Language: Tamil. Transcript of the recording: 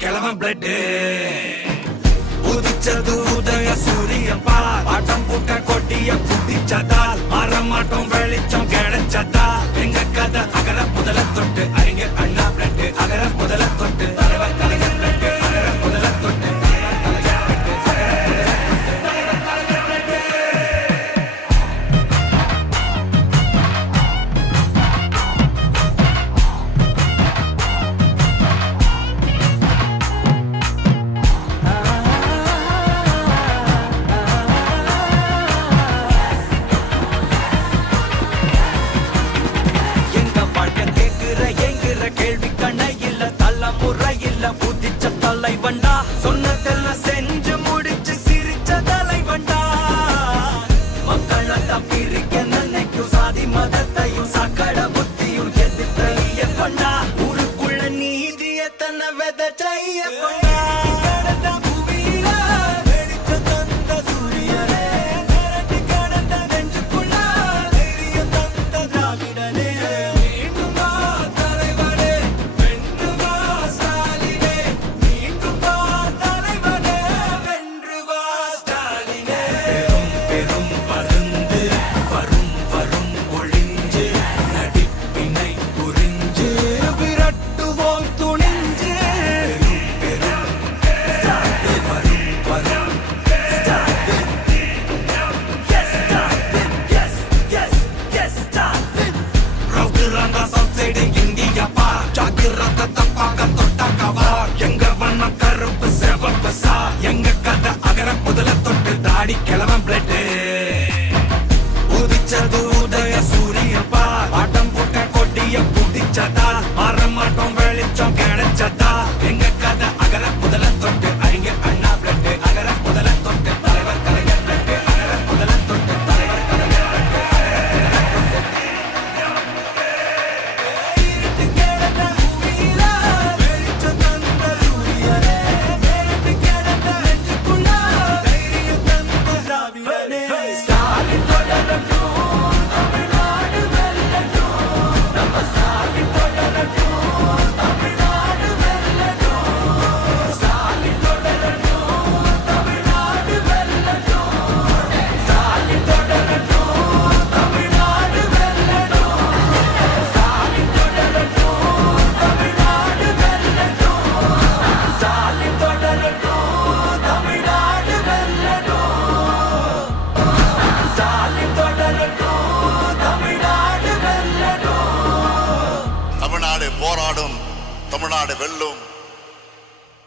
கிழவன் பிளட் உதிச்சது உதய சூரியன் பார் பாட்டம் பூட்ட கொட்டிய புதிச்சதால் மாறமாட்டோம் வெளிச்சம் கிடைச்சதா எங்க கதை அகர முதல தொட்டு அறிஞர் அண்ணா பிளட் அகர முதல தொட்டு தலைவர் கலைஞர் பிளட் அகர முதல தொட்டு தலைவண்டா சொன்னதெல்லாம் செஞ்சு முடிச்சு சிரிச்ச தலைவண்டா மக்களெல்லாம் பிரிக்க நினைக்கும் சாதி மதத்தையும் சக்கட புத்தியும் எதிர்த்தைய கொண்டா ஊருக்குள்ள நீதிய தன்னை விதைச்சைய கொண்டா கிழவன் பிளட் உதிச்சது உதய சூரியன் பார் பாட்டம் போட்ட கொட்டிய புதிச்சதால் மாறமாட்டோம் வெளிச்சம் கிடைச்சதா எங்க கதை அகர முதல தொட்டு அறிஞர் அண்ணா பிளட் அகர முதல தொட்டு தலைவர் கலைஞர் பிளட் அகர முதல தொட்டு தலைவர் கலைஞர் போராடும் தமிழ்நாடு வெல்லும்.